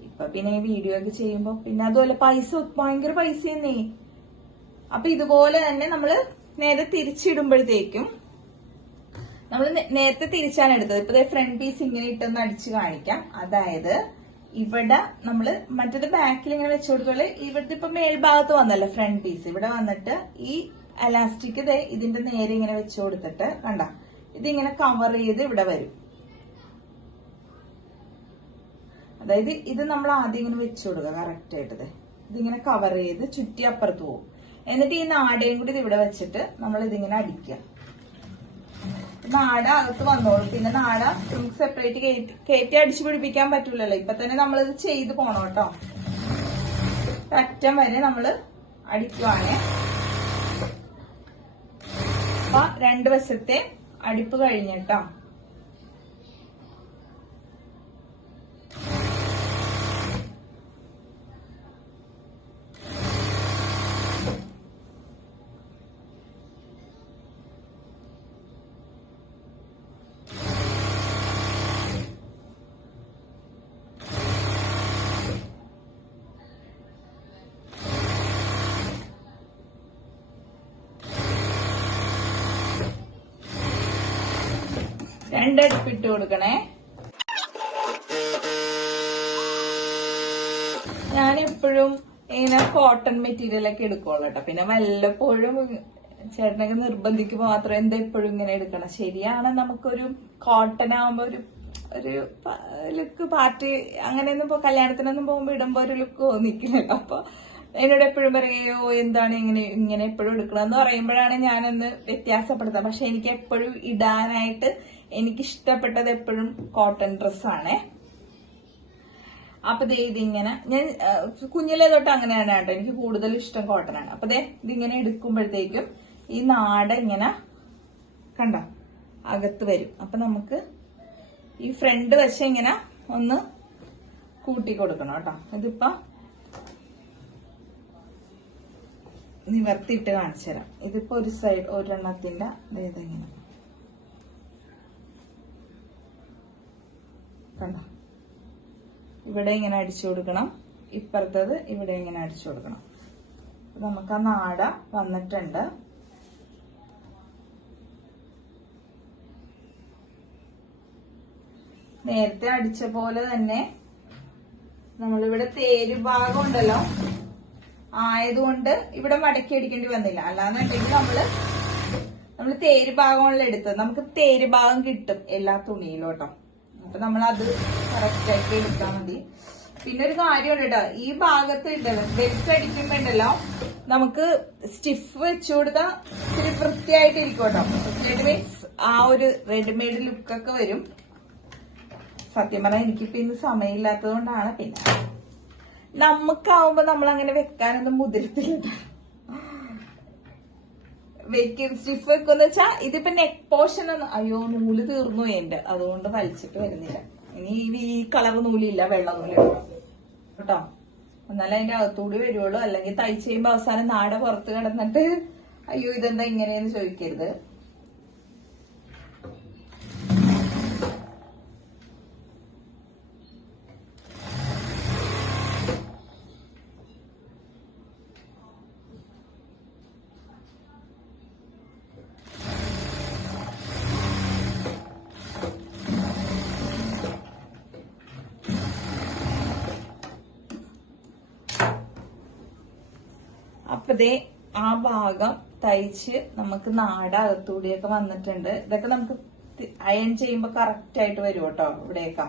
ഇപ്പൊ പിന്നെ വീഡിയോ ഒക്കെ ചെയ്യുമ്പോ പിന്നെ അതുപോലെ പൈസ ഭയങ്കര പൈസയെന്നേ. അപ്പൊ ഇതുപോലെ തന്നെ നമ്മള് നേരെ തിരിച്ചിടുമ്പോഴത്തേക്കും നമ്മൾ നേരത്തെ തിരിച്ചാണ് എടുത്തത്. ഇപ്പൊ ഫ്രണ്ട് പീസ് ഇങ്ങനെ ഇട്ടൊന്ന് അടിച്ചു കാണിക്കാം. അതായത് ഇവിടെ നമ്മള് മറ്റേത് ബാക്കിൽ ഇങ്ങനെ വെച്ചു കൊടുത്തോളൂ. ഇവിടുത്തെ ഇപ്പൊ മേൽഭാഗത്ത് വന്നല്ലോ ഫ്രണ്ട് പീസ്, ഇവിടെ വന്നിട്ട് ഈ അലാസ്റ്റിക് ഇതിന്റെ നേരെ ഇങ്ങനെ വെച്ചു കൊടുത്തിട്ട് കണ്ട ഇതിങ്ങനെ കവർ ചെയ്ത് ഇവിടെ വരും. അതായത് ഇത് നമ്മൾ ആദ്യം ഇങ്ങനെ വെച്ചു കൊടുക്കുക കറക്റ്റ് ആയിട്ട്. ഇതിങ്ങനെ കവർ ചെയ്ത് ചുറ്റി അപ്പുറത്ത് പോകും. എന്നിട്ട് ഈ നാടയും കൂടി ഇത് ഇവിടെ വെച്ചിട്ട് നമ്മൾ ഇതിങ്ങനെ അടിക്കുക. നാട അകത്ത് വന്നോളൂ. പിന്നെ നാട നമുക്ക് സെപ്പറേറ്റ് കയറ്റി അടിച്ചു പിടിപ്പിക്കാൻ പറ്റൂലല്ലോ. ഇപ്പൊ തന്നെ നമ്മളിത് ചെയ്ത് പോണം കേട്ടോ. അറ്റം വരെ നമ്മള് അടിക്കുവാണ്. അപ്പൊ 2 വശത്തെ അടിപ്പ് കഴിഞ്ഞിട്ടോ. രണ്ടടുപ്പിട്ട് കൊടുക്കണേ. ഞാനെപ്പോഴും ഇങ്ങനെ കോട്ടൺ മെറ്റീരിയൽ ഒക്കെ എടുക്കുള്ളൂ കേട്ടോ. പിന്നെ വല്ലപ്പോഴും ചേട്ടനൊക്കെ നിർബന്ധിക്കുമ്പോ മാത്രം എന്താ എപ്പോഴും ഇങ്ങനെ എടുക്കണം. ശരിയാണ്, നമുക്കൊരു കോട്ടൺ ആവുമ്പോ ഒരു ലുക്ക് പാർട്ടി അങ്ങനെയൊന്നും ഇപ്പൊ കല്യാണത്തിനൊന്നും പോകുമ്പോ ഇടുമ്പോ ഒരു ലുക്ക് തോന്നിക്കില്ലല്ലോ. അപ്പൊ എന്നോട് എപ്പോഴും പറയോ എന്താണ് ഇങ്ങനെ എപ്പോഴും എടുക്കണമെന്ന് പറയുമ്പോഴാണ് ഞാനൊന്ന് വ്യത്യാസപ്പെടുത്തുക. പക്ഷെ എനിക്ക് എപ്പോഴും ഇടാനായിട്ട് എനിക്ക് ഇഷ്ടപ്പെട്ടത് എപ്പോഴും കോട്ടൺ ഡ്രസ്സാണേ. അപ്പൊ ഇതിങ്ങനെ ഞാൻ കുഞ്ഞിലേ തൊട്ട് അങ്ങനെയാണ് കേട്ടോ. എനിക്ക് കൂടുതലും ഇഷ്ടം കോട്ടൺ ആണ്. അപ്പൊ ഇതിങ്ങനെ എടുക്കുമ്പോഴത്തേക്കും ഈ നാട ഇങ്ങനെ കണ്ട അകത്ത് വരും. അപ്പൊ നമുക്ക് ഈ ഫ്രണ്ട് വശം ഇങ്ങനെ ഒന്ന് കൂട്ടി കൊടുക്കണം കേട്ടോ. ഇതിപ്പോ നിവർത്തിയിട്ട് കാണിച്ചു തരാം. ഇതിപ്പോ ഒരു സൈഡ് ഒരെണ്ണത്തിന്റെ ഇതെങ്ങനെ കണ്ടോ, ഇവിടെ ഇങ്ങനെ അടിച്ചു കൊടുക്കണം. ഇപ്പുറത്തത് ഇവിടെ ഇങ്ങനെ അടിച്ചു കൊടുക്കണം. നമുക്ക് ആ നാട വന്നിട്ടുണ്ട്. നേരത്തെ അടിച്ച പോലെ തന്നെ നമ്മളിവിടെ തേര് ഭാഗം ഉണ്ടല്ലോ, ആയതുകൊണ്ട് ഇവിടെ മടക്കി അടിക്കേണ്ടി വന്നില്ല. അല്ലാന്നുണ്ടെങ്കിൽ നമ്മള് തേര് ഭാഗമുള്ള എടുത്തത്. നമുക്ക് തേര് ഭാഗം കിട്ടും എല്ലാ തുണിയിലും കേട്ടോ. അപ്പൊ നമ്മളത് കറക്റ്റ് ആയിട്ട് എടുത്താൽ മതി. പിന്നെ ഒരു കാര്യമുണ്ട് കേട്ടോ, ഈ ഭാഗത്ത് ഉണ്ടല്ലോ ബെൽറ്റ് അടിക്കുമ്പോ ഉണ്ടല്ലോ നമുക്ക് സ്റ്റിഫ് വെച്ചു കൊടുത്താൽ ഇത്തിരി വൃത്തിയായിട്ടിരിക്കും കേട്ടോ. വൃത്തിയായിട്ട് മീൻസ് ആ ഒരു റെഡിമെയ്ഡ് ലുക്കൊക്കെ വരും. സത്യം പറഞ്ഞാൽ എനിക്കിപ്പോ ഇന്ന് സമയമില്ലാത്തത് കൊണ്ടാണ്. പിന്നെ നമുക്കാവുമ്പോ നമ്മൾ അങ്ങനെ വെക്കാനൊന്നും മുതിരത്തില്ല. വെക്കും സ്റ്റിഫ് വെക്കുമെന്ന് വെച്ചാ ഇതിപ്പോ നെക്ക് പോർഷൻ ഒന്നും അയ്യോ നൂല് തീർന്നു എന്റെ, അതുകൊണ്ട് വലിച്ചിട്ട് വരുന്നില്ല. ഇനി ഈ കളർ നൂലില്ല, വെള്ള നൂല് കേട്ടോ. എന്നാലും അതിന്റെ അകത്തൂടി വരുവുള്ളൂ. അല്ലെങ്കിൽ തയ്ച്ച് കഴിയുമ്പോ അവസാനം നാട പുറത്ത് കിടന്നിട്ട് അയ്യോ ഇതെന്താ ഇങ്ങനെയെന്ന് ചോദിക്കരുത്. അപ്പൊ ആ ഭാഗം തയ്ച്ച് നമുക്ക് നാട അകത്തൂടിയൊക്കെ വന്നിട്ടുണ്ട്. ഇതൊക്കെ നമുക്ക് അയൺ ചെയ്യുമ്പോ കറക്റ്റ് ആയിട്ട് വരും കേട്ടോ ഇവിടെയൊക്കെ.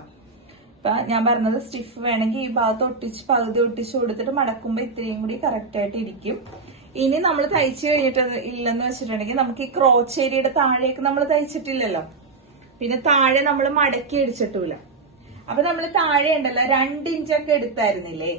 അപ്പൊ ഞാൻ പറഞ്ഞത് സ്റ്റിഫ് വേണമെങ്കിൽ ഈ ഭാഗത്ത് ഒട്ടിച്ച് പകുതി ഒട്ടിച്ച് കൊടുത്തിട്ട് മടക്കുമ്പോ ഇത്രയും കൂടി കറക്റ്റ് ആയിട്ട് ഇരിക്കും. ഇനി നമ്മൾ തയ്ച്ചു കഴിഞ്ഞിട്ട് ഇല്ലെന്ന് വെച്ചിട്ടുണ്ടെങ്കിൽ നമുക്ക് ഈ ക്രോച്ച് ഏരിയയുടെ താഴേക്ക് നമ്മൾ തയ്ച്ചിട്ടില്ലല്ലോ. പിന്നെ താഴെ നമ്മൾ മടക്കി അടിച്ചിട്ടില്ല. അപ്പൊ നമ്മൾ താഴെ ഉണ്ടല്ലോ 2 ഇഞ്ചൊക്കെ എടുത്തായിരുന്നില്ലേ,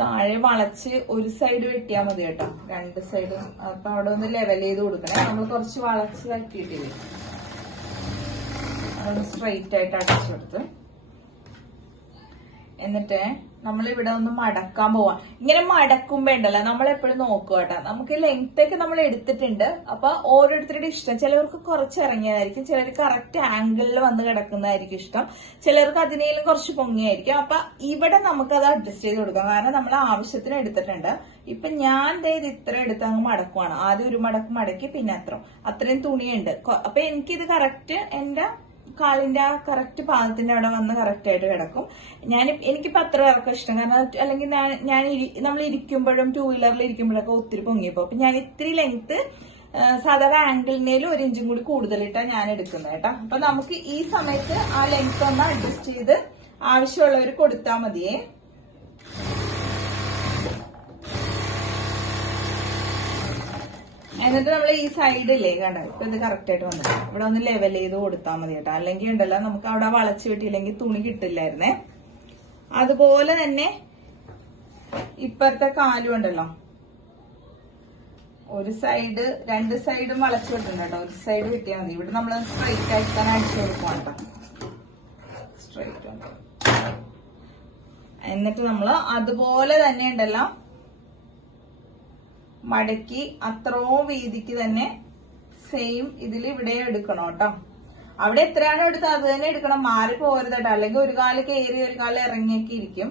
താഴെ വളച്ച് ഒരു സൈഡ് വെട്ടിയാൽ മതി കേട്ടോ, രണ്ട് സൈഡും. അപ്പൊ അവിടെ ഒന്ന് ലെവൽ ചെയ്ത് കൊടുക്കണേ. നമ്മൾ കുറച്ച് വളച്ച് തട്ടിയിട്ടില്ലേ, അതൊന്ന് സ്ട്രെയിറ്റ് ആയിട്ട് അടച്ചു കൊടുത്ത് എന്നിട്ട് നമ്മൾ ഇവിടെ ഒന്ന് മടക്കാൻ പോവാം. ഇങ്ങനെ മടക്കുമ്പോ ഉണ്ടല്ലോ നമ്മൾ എപ്പോഴും നോക്കുക കേട്ടോ, നമുക്ക് ലെങ്ത് ഒക്കെ നമ്മൾ എടുത്തിട്ടുണ്ട്. അപ്പൊ ഓരോരുത്തരുടെ ഇഷ്ടം, ചിലവർക്ക് കുറച്ച് ഇറങ്ങിയതായിരിക്കും, ചിലർക്ക് കറക്റ്റ് ആംഗിളിൽ വന്ന് കിടക്കുന്നതായിരിക്കും ഇഷ്ടം, ചിലർക്ക് അതിനേലും കുറച്ച് പൊങ്ങിയായിരിക്കും. അപ്പൊ ഇവിടെ നമുക്ക് അത് അഡ്ജസ്റ്റ് ചെയ്ത് കൊടുക്കാം, കാരണം നമ്മൾ ആവശ്യത്തിന് എടുത്തിട്ടുണ്ട്. ഇപ്പൊ ഞാൻ ഇത് ഇത്ര എടുത്ത് അങ്ങ് മടക്കുവാണ്. ആദ്യം ഒരു മടക്ക് മടക്കി, പിന്നെ അത്രയും തുണിയുണ്ട്. അപ്പൊ എനിക്കിത് കറക്റ്റ് എന്റെ കാലിന്റെ ആ കറക്റ്റ് പാദത്തിന്റെ അവിടെ വന്ന് കറക്റ്റ് ആയിട്ട് കിടക്കും. എനിക്കിപ്പോ അത്ര ഇറക്കം ഇഷ്ടം, കാരണം അല്ലെങ്കിൽ നമ്മൾ ഇരിക്കുമ്പോഴും 2 വീലറിൽ ഇരിക്കുമ്പോഴൊക്കെ ഒത്തിരി പൊങ്ങിയപ്പോ അപ്പൊ ഞാൻ ഇത്തിരി ലെങ്ത് സാധാരണ ആംഗിളിനേലും 1 ഇഞ്ചും കൂടി കൂടുതലിട്ടാണ് ഞാൻ എടുക്കുന്നത് കേട്ടോ. അപ്പൊ നമുക്ക് ഈ സമയത്ത് ആ ലെങ്ത് ഒന്ന് അഡ്ജസ്റ്റ് ചെയ്ത് ആവശ്യമുള്ളവർ കൊടുത്താൽ മതിയേ. എന്നിട്ട് നമ്മൾ ഈ സൈഡില്ലേ കണ്ട, ഇപ്പൊ ഇത് കറക്റ്റ് ആയിട്ട് വന്നിട്ട് ഇവിടെ ഒന്ന് ലെവൽ ചെയ്ത് കൊടുത്താൽ മതി കേട്ടോ. അല്ലെങ്കിൽ ഉണ്ടല്ലോ നമുക്ക് അവിടെ വളച്ചു വെട്ടിയില്ലെങ്കിൽ തുണി കിട്ടില്ലായിരുന്നേ. അതുപോലെ തന്നെ ഇപ്പത്തെ കാലും ഉണ്ടല്ലോ, ഒരു സൈഡ് 2 സൈഡും വളച്ചു വെട്ടുണ്ട് കേട്ടോ, ഒരു സൈഡ് വെട്ടിയാൽ മതി. ഇവിടെ നമ്മൾ സ്ട്രൈറ്റ് ആയിട്ട് തന്നെ അടിച്ചു കൊടുക്കണം കേട്ടോ, സ്ട്രൈറ്റ്. എന്നിട്ട് നമ്മള് അതുപോലെ തന്നെ ഉണ്ടല്ലോ മടക്കി അത്രയും വീതിക്ക് തന്നെ സെയിം ഇതിൽ ഇവിടെ എടുക്കണം കേട്ടോ. അവിടെ എത്രയാണോ എടുത്തത് അത് തന്നെ എടുക്കണം, മാറി പോകരുത് കേട്ടോ, അല്ലെങ്കിൽ ഒരു കാല് കയറി ഒരു കാല് ഇറങ്ങിയൊക്കെ ഇരിക്കും.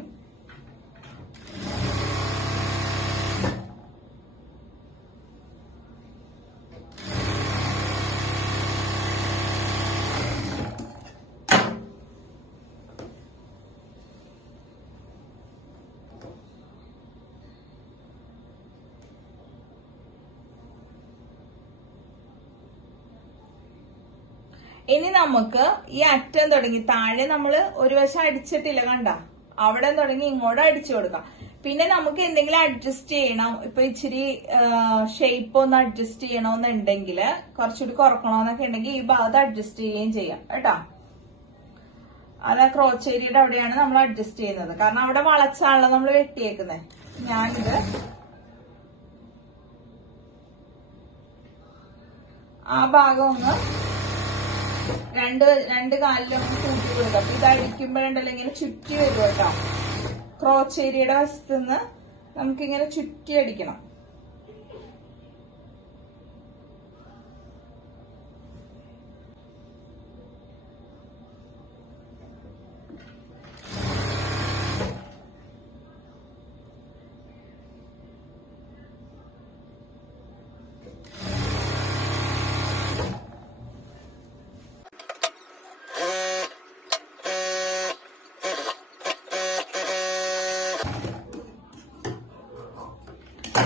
ഇനി നമുക്ക് ഈ അറ്റം തുടങ്ങി താഴെ നമ്മൾ ഒരു വശം അടിച്ചിട്ടില്ല കണ്ട, അവിടെ തുടങ്ങി ഇങ്ങോട്ട് അടിച്ചു കൊടുക്കാം. പിന്നെ നമുക്ക് എന്തെങ്കിലും അഡ്ജസ്റ്റ് ചെയ്യണം, ഇപ്പൊ ഇച്ചിരി ഷേപ്പ് ഒന്ന് അഡ്ജസ്റ്റ് ചെയ്യണമെന്നുണ്ടെങ്കിൽ, കുറച്ചുകൂടി കുറക്കണമെന്നൊക്കെ ഉണ്ടെങ്കിൽ ഈ ഭാഗത്ത് അഡ്ജസ്റ്റ് ചെയ്യുകയും ചെയ്യാം കേട്ടോ. അത് ക്രോച്ചേരിയുടെ അവിടെയാണ് നമ്മൾ അഡ്ജസ്റ്റ് ചെയ്യുന്നത്, കാരണം അവിടെ വളച്ചാണല്ലോ നമ്മൾ വെട്ടിയേക്കുന്നത്. ഞാനിത് ആ ഭാഗം ഒന്ന് രണ്ട് കാലിലൊന്ന് കൂട്ടി കൊടുക്കാം. അപ്പൊ ഇത് അടിക്കുമ്പോഴുണ്ടല്ലോ ഇങ്ങനെ ചുറ്റി വരും കേട്ടോ. ക്രോച്ചേരിയുടെ വശത്തുനിന്ന് നമുക്കിങ്ങനെ ചുറ്റി അടിക്കണം.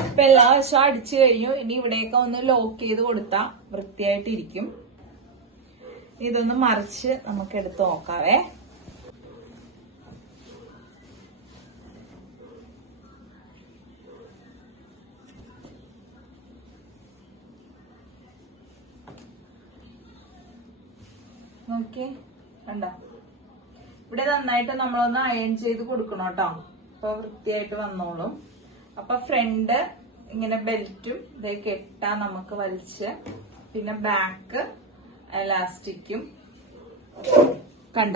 ഇപ്പൊ എല്ലാ വശവും അടിച്ചു കഴിഞ്ഞു. ഇനി ഇവിടെയൊക്കെ ഒന്ന് ലോക്ക് ചെയ്ത് കൊടുത്താ വൃത്തിയായിട്ടിരിക്കും. ഇതൊന്ന് മറിച്ച് നമുക്ക് എടുത്ത് നോക്കാവേ. നോക്കി കണ്ടോ, ഇവിടെ നന്നായിട്ട് നമ്മളൊന്ന് അയൺ ചെയ്ത് കൊടുക്കണം കേട്ടോ. അപ്പൊ വൃത്തിയായിട്ട് വന്നോളും. അപ്പൊ ഫ്രണ്ട് ഇങ്ങനെ ബെൽറ്റും ഇതേ കെട്ടാ നമുക്ക് വലിച്ച്, പിന്നെ ബാക്ക് എലാസ്റ്റിക്കും കണ്ട,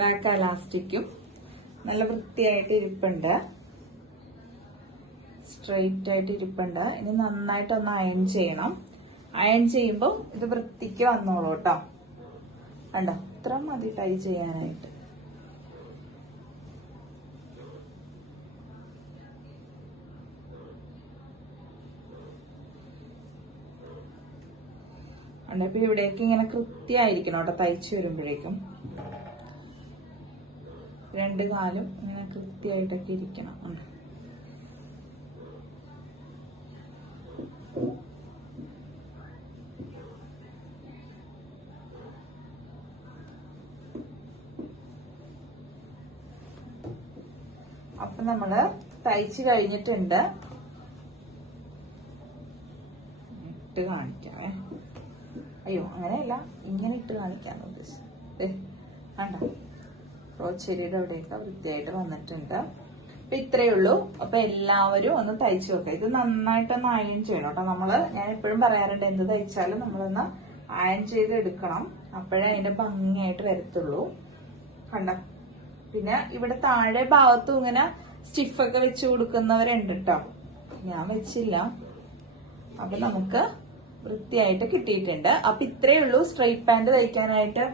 ബാക്ക് എലാസ്റ്റിക്കും നല്ല വൃത്തിയായിട്ട് ഇരിപ്പുണ്ട്, സ്ട്രെയിറ്റ് ആയിട്ട് ഇരിപ്പുണ്ട്. ഇനി നന്നായിട്ടൊന്ന് അയൺ ചെയ്യണം. അയൺ ചെയ്യുമ്പോൾ ഇത് വൃത്തിക്ക് വന്നോളൂ കേട്ടോ. കണ്ടോ, ഇത്ര മതി ടൈ ചെയ്യാനായിട്ട്. ഇപ്പൊ ഇവിടേക്ക് ഇങ്ങനെ കൃത്യമായിരിക്കണം കേട്ടോ തയ്ച്ചു വരുമ്പോഴേക്കും. 2 കാലും ഇങ്ങനെ കൃത്യമായിട്ടൊക്കെ ഇരിക്കണം. അപ്പൊ നമ്മള് തയ്ച്ചു കഴിഞ്ഞിട്ടുണ്ട്. ഇട്ട് കാണിക്കാവേ. അയ്യോ അങ്ങനെയല്ല, ഇങ്ങനെ ഇട്ട് കാണിക്കാന്ന് ഉദ്ദേശിച്ചത്. കണ്ടോ, ക്രോച്ചേരിയുടെ അവിടെയൊക്കെ വൃത്തിയായിട്ട് വന്നിട്ടുണ്ട്. അപ്പൊ ഇത്രയേ ഉള്ളൂ. അപ്പൊ എല്ലാവരും ഒന്ന് തയ്ച്ചു വെക്കുക. ഇത് നന്നായിട്ടൊന്ന് അയൺ ചെയ്യണം കേട്ടോ. ഞാൻ എപ്പോഴും പറയാറുണ്ട്, എന്ത് തയ്ച്ചാലും നമ്മളൊന്ന് അയൺ ചെയ്ത് എടുക്കണം. അപ്പോഴേ അതിന്റെ ഭംഗിയായിട്ട് വരത്തുള്ളൂ. കണ്ട, പിന്നെ ഇവിടെ താഴെ ഭാഗത്തും ഇങ്ങനെ സ്റ്റിഫൊക്കെ വെച്ച് കൊടുക്കുന്നവരുണ്ട് കേട്ടോ. ഞാൻ വെച്ചില്ല. അപ്പൊ നമുക്ക് വൃത്തിയായിട്ട് കിട്ടിയിട്ടുണ്ട്. അപ്പൊ ഇത്രയേ ഉള്ളൂ സ്ട്രൈറ്റ് പാന്റ് തയ്ക്കാനായിട്ട്.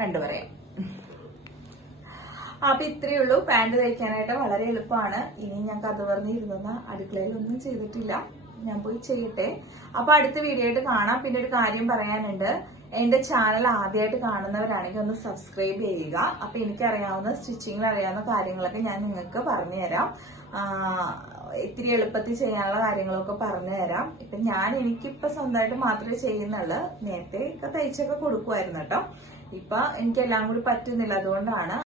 കണ്ടുപറയാം. അപ്പൊ ഇത്രയേ ഉള്ളൂ പാന്റ് തയ്ക്കാനായിട്ട്. വളരെ എളുപ്പമാണ്. ഇനി ഞാൻ കഥ പറഞ്ഞിരുന്ന അടുക്കളയിൽ ഒന്നും ചെയ്തിട്ടില്ല. ഞാൻ പോയി ചെയ്യട്ടെ. അപ്പൊ അടുത്ത വീഡിയോ ആയിട്ട് കാണാം. പിന്നെ ഒരു കാര്യം പറയാനുണ്ട്, എന്റെ ചാനൽ ആദ്യമായിട്ട് കാണുന്നവരാണെങ്കിൽ ഒന്ന് സബ്സ്ക്രൈബ് ചെയ്യുക. അപ്പൊ എനിക്കറിയാവുന്ന സ്റ്റിച്ചിങ്ങിൽ അറിയാവുന്ന കാര്യങ്ങളൊക്കെ ഞാൻ നിങ്ങൾക്ക് പറഞ്ഞുതരാം. ഇത്തിരി എളുപ്പത്തിൽ ചെയ്യാനുള്ള കാര്യങ്ങളൊക്കെ പറഞ്ഞുതരാം. ഇപ്പൊ എനിക്കിപ്പൊ സ്വന്തമായിട്ട് മാത്രമേ ചെയ്യുന്നുള്ളൂ. നേരത്തെ ഒക്കെ തയ്ച്ചൊക്കെ കൊടുക്കുമായിരുന്നു കേട്ടോ. ഇപ്പൊ എനിക്കെല്ലാം കൂടി പറ്റുന്നില്ല. അതുകൊണ്ടാണ്